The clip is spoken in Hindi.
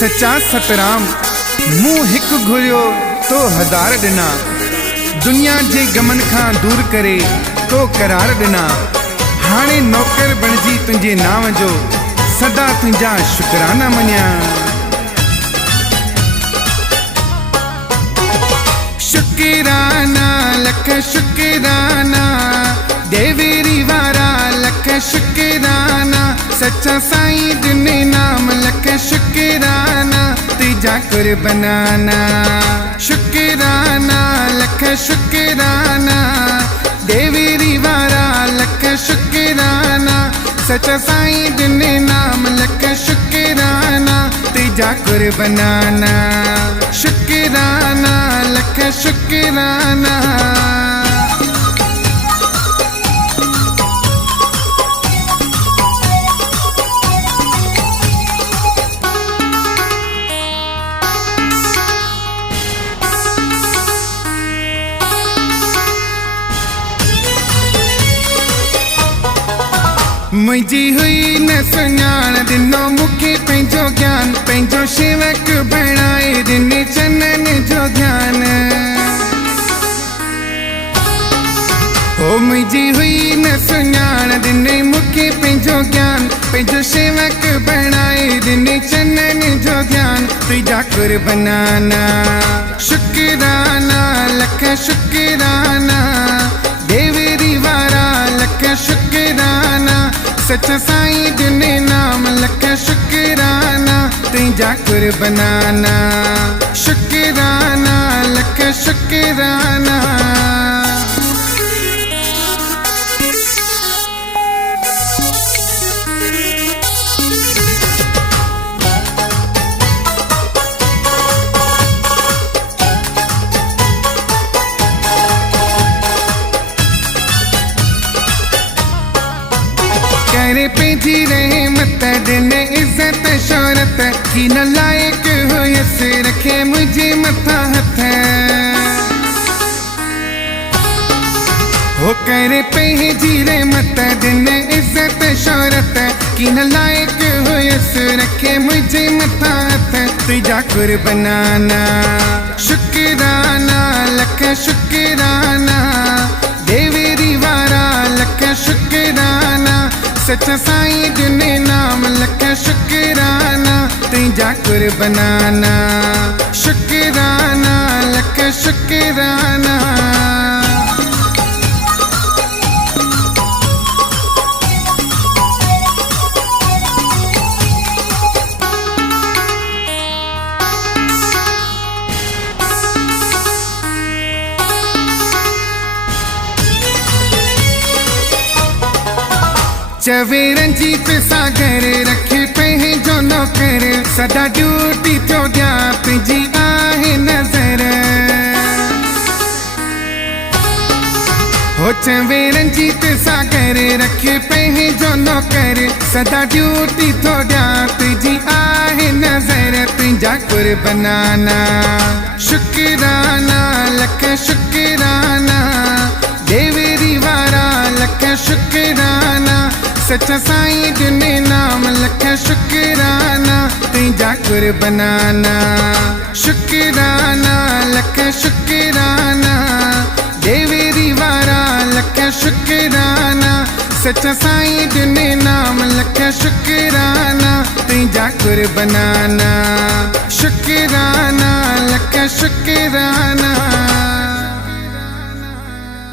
सच्चा सतराम मुंह हिक घुरियो तो हज़ार ॾिना। दुनिया जे गमन खां दूर करे तो करार ॾिना। हाणे नौकर बणजी तुंहिंजे नाम जो सदा तुंहिंजा शुकराना मञिया। शुकराना लख शुकराना देवेरी वारा लख शुकराना। सच्चा साईं दिने नाम लख शुकराना तुझा कुर्बाना। शुकराना लख शुकराना देवेरी वारा लख शुकराना। सच्चा साईं दिने नाम लख शुकराना तुझा कुर्बाना। शुकराना लख शुकराना। मुझी हुई न सुञाण दिनो मुखे पंहिंजो ज्ञान। पंहिंजो शेवक बणाए दिने चनन जो ध्यान। ओ मुझी हुई न सुञाण दिने मुखे पंहिंजो ज्ञान। पंहिंजो शेवक बणाए दिने चनन जो ध्यान तुझा कुर्बाना। शुकराना लख शुकराना देवेरी वारा लख शुकराना। सच्चा साईं दिने नाम लख शुकराना तुझा कुर्बाना। शुकराना लख शुकराना। करे पंहिंजी रहमत दिने इज्जत शोहरत की न लायक हुयस रखे मुझे मथा हथ। हो करे पंहिंजी रहमत दिने इज्जत शोहरत की न लायक हुयस रखे मुझे मथा हथ तुझा कुर्बाना। शुकराना लख शुकराना देवेरी वारा लख शुकराना। सच्चा साईं दिने नाम लख शुकराना तुझा कुर्बाना। शुकराना लख शुकराना। चवे रंजीत सागर रखे पंहिंजो नौकर। सदा ड्यूटी थो ॾिया तुंहिंजी आहे नज़र। हो चवे रंजीत सागर रखे पंहिंजो नौकर। सदा ड्यूटी थो ॾिया तुंहिंजी आहे नज़र तुझा कुर्बाना। शुकराना लख शुकराना देवेरी वारा लख शुकराना। सच्चा साईं दिने नाम लख शुकराना तुझा कुर्बाना। शुकराना लख शुकराना देवेरी वारा लख शुकराना। सच्चा साईं दिने नाम लख शुकराना तुझा कुर्बाना। शुकराना लख शुकराना।